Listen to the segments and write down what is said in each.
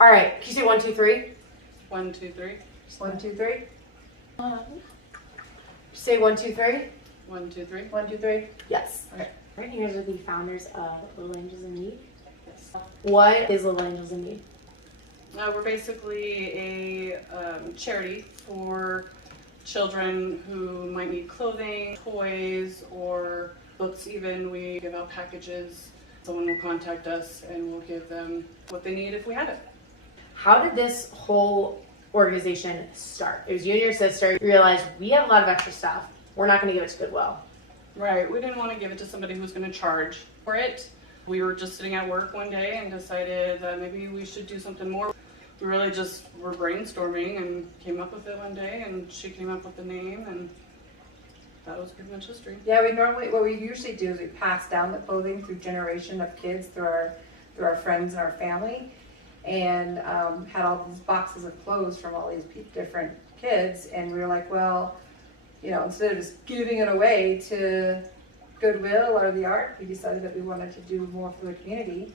All right, can you say 1, 2, 3? 1, 2, 3. 1, 2, 3. Say 1, 2, 3. 1, 2, 3. 1, 2, 3. Yes. Okay. Right, you guys are the founders of Little Angels in Need. Yes. What is Little Angels in Need? We're basically a charity for children who might need clothing, toys, or books even. We give out packages. Someone will contact us and we'll give them what they need if we have it. How did this whole organization start? It was you and your sister. You realized we have a lot of extra stuff. We're not going to give it to Goodwill. Right, we didn't want to give it to somebody who's going to charge for it. We were just sitting at work one day and decided that maybe we should do something more. We really just were brainstorming and came up with it one day, and she came up with the name, and that was pretty much history. Yeah, what we usually do is we pass down the clothing through generation of kids, through our friends and our family, and had all these boxes of clothes from all these different kids, and we were like, well, you know, instead of just giving it away to Goodwill or the Ark, we decided that we wanted to do more for the community.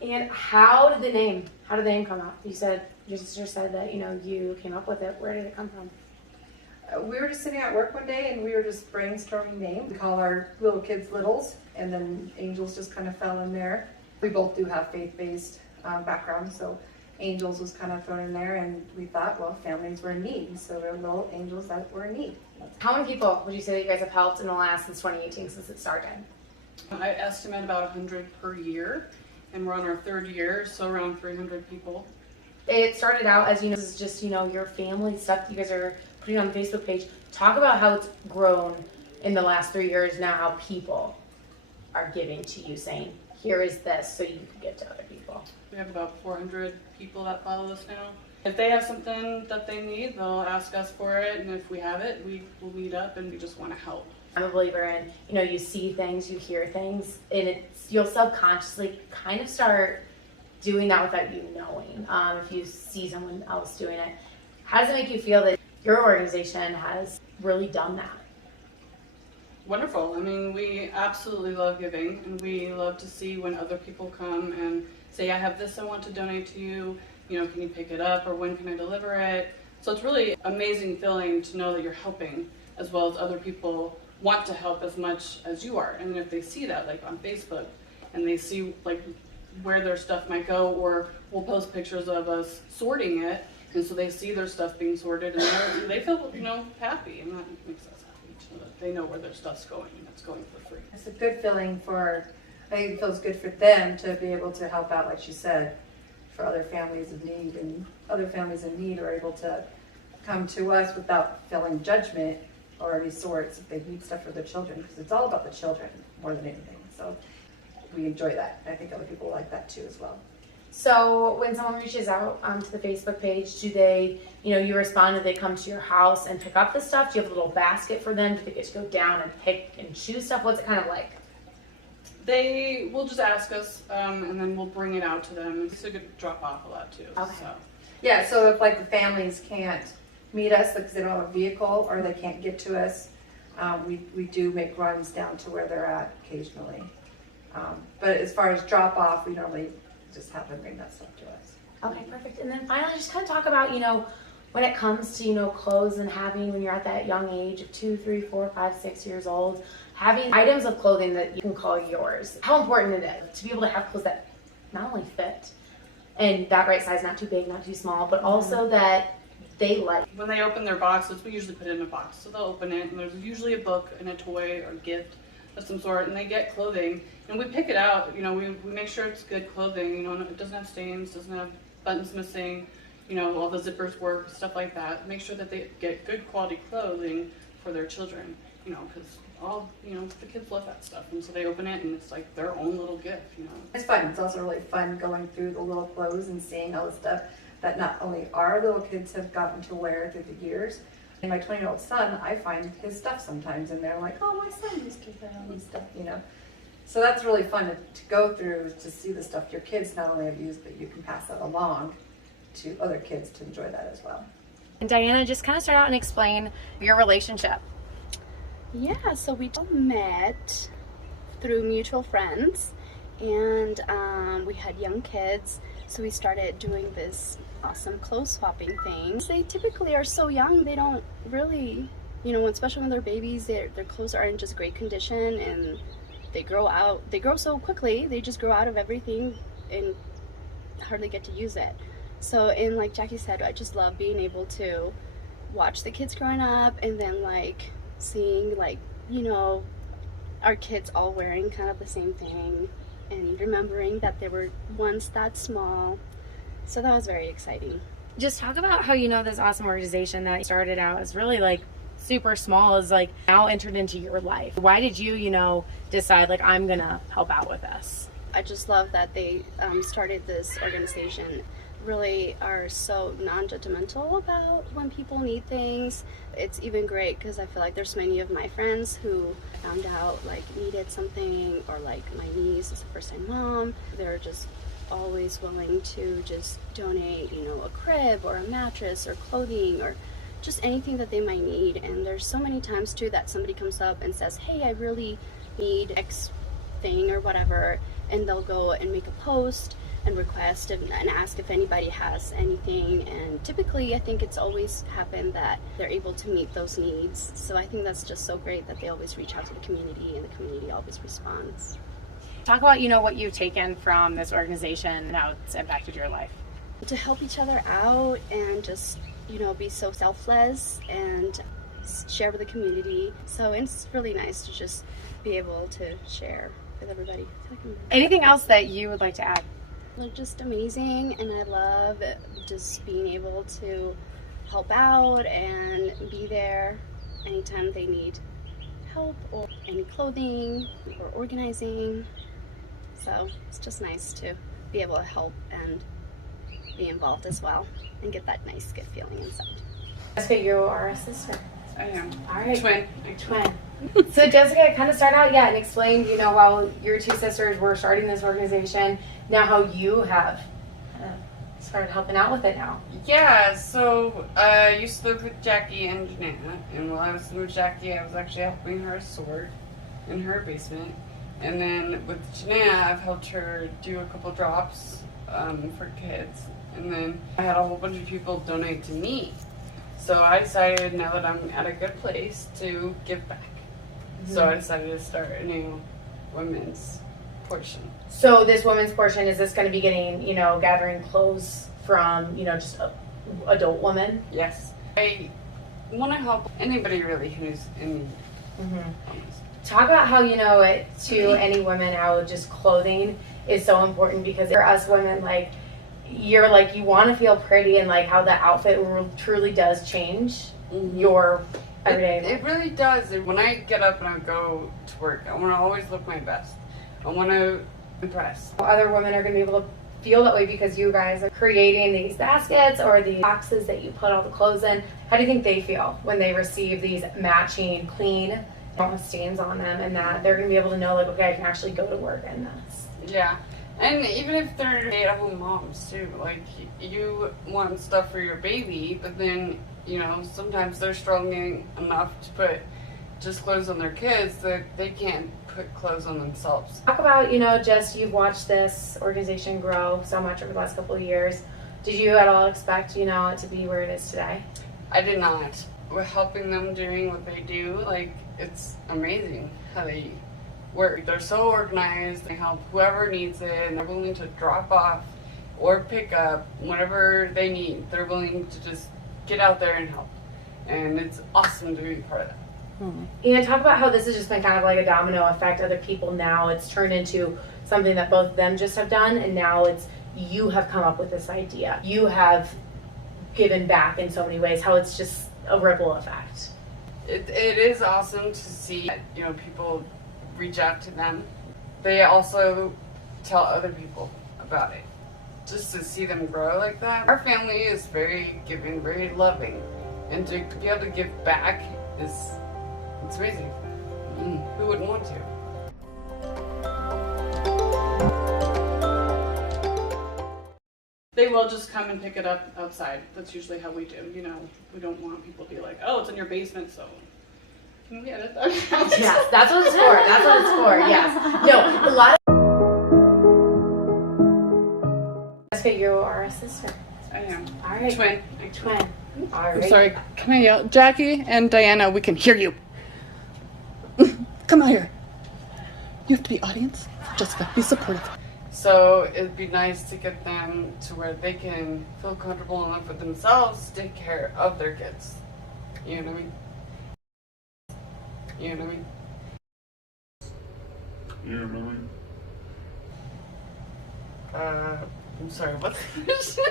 And how did the name come out? You said, your sister said that, you know, you came up with it. Where did it come from? We were just sitting at work one day and we were just brainstorming names. We call our little kids Littles, and then Angels just kind of fell in there. We both do have faith-based backgrounds, so Angels was kind of thrown in there, and we thought, well, families were in need, so they're little angels that were in need. How many since 2018, since it started? I estimate about 100 per year, and we're on our third year, so around 300 people. It started out as, you know, this is just, you know, your family stuff that you guys are putting on the Facebook page. Talk about how it's grown in the last 3 years now, how people are giving to you, saying, here is this, so you can give to other people. We have about 400 people that follow us now. If they have something that they need, they'll ask us for it, and if we have it, we will meet up, and we just want to help. I'm a believer in, you know, you see things, you hear things, and you'll subconsciously kind of start doing that without you knowing. If you see someone else doing it, how does it make you feel that your organization has really done that? Wonderful. I mean, we absolutely love giving, and we love to see when other people come and say, I have this I want to donate to you, you know, can you pick it up, or when can I deliver it? So it's really amazing feeling to know that you're helping, as well as other people want to help as much as you are. And if they see that, like on Facebook, and they see like where their stuff might go, or we'll post pictures of us sorting it, and so they see their stuff being sorted, and they feel, you know, happy, and that makes us happy to know that they know where their stuff's going, and it's going for free. It's a good feeling I think it feels good for them to be able to help out, like she said, for other families in need, and other families in need are able to come to us without feeling judgment or any sorts if they need stuff for their children, because it's all about the children more than anything. So we enjoy that. I think other people like that too as well. So when someone reaches out to the Facebook page, do they, you know, you respond, do they come to your house and pick up the stuff? Do you have a little basket for them? Do they get to go down and pick and choose stuff? What's it kind of like? They will just ask us, and then we'll bring it out to them. It's a good drop off a lot too. Okay. So. Yeah, so if like the families can't meet us because they don't have a vehicle or they can't get to us, we do make runs down to where they're at occasionally. But as far as drop off, we normally just have them bring that stuff to us. Okay, perfect. And then finally, just kind of talk about, you know, when it comes to, you know, clothes and having, when you're at that young age of 2, 3, 4, 5, 6 years old, having items of clothing that you can call yours. How important it is to be able to have clothes that not only fit and that right size, not too big, not too small, but also that they like. When they open their boxes, we usually put it in a box. So they'll open it, and there's usually a book and a toy or gift of some sort, and they get clothing. And we pick it out, you know, we make sure it's good clothing, you know, it doesn't have stains, doesn't have buttons missing, you know, all the zippers work, stuff like that. Make sure that they get good quality clothing for their children, you know, because you know, the kids love that stuff, and so they open it and it's like their own little gift, you know. It's fun. It's also really fun going through the little clothes and seeing all the stuff that not only our little kids have gotten to wear through the years. And my 20-year-old son, I find his stuff sometimes, and they're like, oh, my son used to wear all these stuff, you know. So that's really fun to go through, to see the stuff your kids not only have used, but you can pass that along to other kids to enjoy that as well. And Diana, just kind of start out and explain your relationship. Yeah, so we met through mutual friends, and we had young kids, so we started doing this awesome clothes swapping thing. They typically are so young, they don't really, especially when they're babies, their clothes are in just great condition, and they grow so quickly, they just grow out of everything and hardly get to use it. So, and like Jackie said, I just love being able to watch the kids growing up, and then like seeing our kids all wearing kind of the same thing, and remembering that they were once that small. So that was very exciting. Just talk about how, this awesome organization that started out as really like super small is like now entered into your life. Why did you, decide like I'm gonna help out with this? I just love that they started this organization. Really are so non-judgmental about when people need things. It's even great because I feel like there's many of my friends who found out like needed something, or like my niece is a first-time mom. They're just always willing to just donate, a crib or a mattress or clothing or just anything that they might need. And there's so many times too that somebody comes up and says, hey, I really need X thing or whatever, and they'll go and make a post and request and ask if anybody has anything, and typically I think it's always happened that they're able to meet those needs. So I think that's just so great that they always reach out to the community, and the community always responds. Talk about, what you've taken from this organization and how it's impacted your life. To help each other out and just, be so selfless and share with the community. So it's really nice to just be able to share with everybody. Anything else that you would like to add? They're just amazing, and I love just being able to help out and be there anytime they need help or any clothing or organizing. So it's just nice to be able to help and be involved as well and get that nice good feeling inside. Jessica, you are a sister. I am. All right. Twin. So Jessica, kind of start out, and explain, while your two sisters were starting this organization, now how you have started helping out with it now. Yeah, so I used to live with Jackie and Janana, and while I was living with Jackie, I was actually helping her sort in her basement. And then with Janana, I've helped her do a couple drops for kids. And then I had a whole bunch of people donate to me. So I decided, now that I'm at a good place, to give back. Mm-hmm. So I decided to start a new women's portion. So this women's portion, is this going to be getting, gathering clothes from, just adult women? Yes. I want to help anybody really who's in need. Mm-hmm. Talk about how, to any women, how just clothing is so important, because for us women, you're you want to feel pretty, and how the outfit truly does change your everyday life. It really does. When I get up and I go to work, I want to always look my best. I want to impress. Other women are going to be able to feel that way because you guys are creating these baskets or these boxes that you put all the clothes in. How do you think they feel when they receive these matching, clean, no stains on them, and that they're going to be able to know, okay, I can actually go to work in this? Yeah. And even if they're stay-at-home moms too, you want stuff for your baby, but then, sometimes they're struggling enough to put just clothes on their kids that they can't put clothes on themselves. Talk about, just you've watched this organization grow so much over the last couple of years. Did you at all expect, it to be where it is today? I did not. We're helping them doing what they do. It's amazing how they work. They're so organized. They help whoever needs it, and they're willing to drop off or pick up whatever they need. They're willing to just get out there and help. And it's awesome to be part of that. Talk about how this has just been kind of like a domino effect. Other people now, it's turned into something that both of them just have done, and now it's you have come up with this idea. You have given back in so many ways, how it's just a ripple effect. It is awesome to see, people reach out to them. They also tell other people about it. Just to see them grow like that. Our family is very giving, very loving. And to be able to give back it's amazing. Who wouldn't want to? They will just come and pick it up outside. That's usually how we do. We don't want people to be like, oh, it's in your basement, so can we edit that? Yes, that's what it's for. That's what it's for. Yes. No, a lot of Let's fit you are a sister. I am. All right. Twin. Twin. All right. I'm sorry. Can I yell? Jackie and Diana, we can hear you. Come out here. You have to be audience. Jessica, be supportive. So it'd be nice to get them to where they can feel comfortable enough for themselves to take care of their kids. You know what I mean? You know what I mean? You know what I mean? I'm sorry, what's the question?